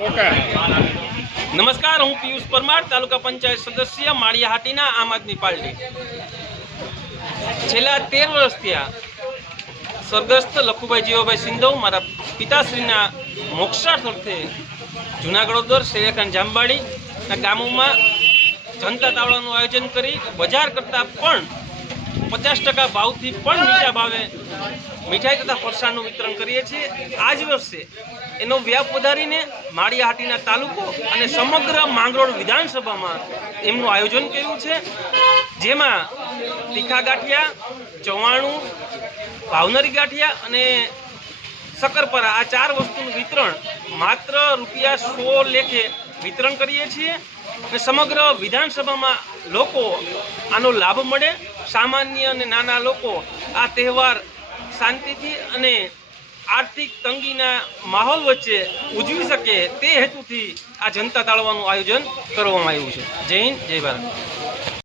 નમસ્કાર, હું પિયુષ પરમાર, તાલુકા પંચાયત સદસ્ય માળિયા હાટીના આમ આદમી પાર્ટી. છેલ્લા તેર વર્ષથી આ સ્વર્ગસ્થ લખુભાઈ જીવાભાઈ સિંધવ, મારા પિતાશ્રીના મોક્ષાર્થ અર્થે જુનાગઢોદર શેરેખાન જામબાડીના ગામોમાં જનતા તાવડાનું આયોજન કરી બજાર કરતાં પણ પચાસ ટકા ભાવથી પણ નીચા ભાવે. મીઠાઈ તથા ફરસાણનું વિતરણ કરીએ છીએ. આ જ વર્ષે એનો વ્યાપ વધારીને માળિયાહાટીના તાલુકો અને સમગ્ર માંગરોળ વિધાનસભામાં એમનું આયોજન કર્યું છે. જેમાં તીખા ગાંઠિયા, ચવાણું, ભાવનરી ગાંઠિયા અને શક્કરપરા આ ચાર વસ્તુનું વિતરણ માત્ર રૂપિયા સો લેખે વિતરણ કરીએ છીએ. અને સમગ્ર વિધાનસભામાં લોકો આનો લાભ મળે. સામાન્ય અને નાના લોકો આ તહેવાર શાંતિથી અને આર્થિક તંગીના માહોલ વચ્ચે ઉજવી શકે તે હેતુથી આ જનતા તાળવાનું આયોજન કરવામાં આવ્યું છે. જય હિન્દ, જય ભારત.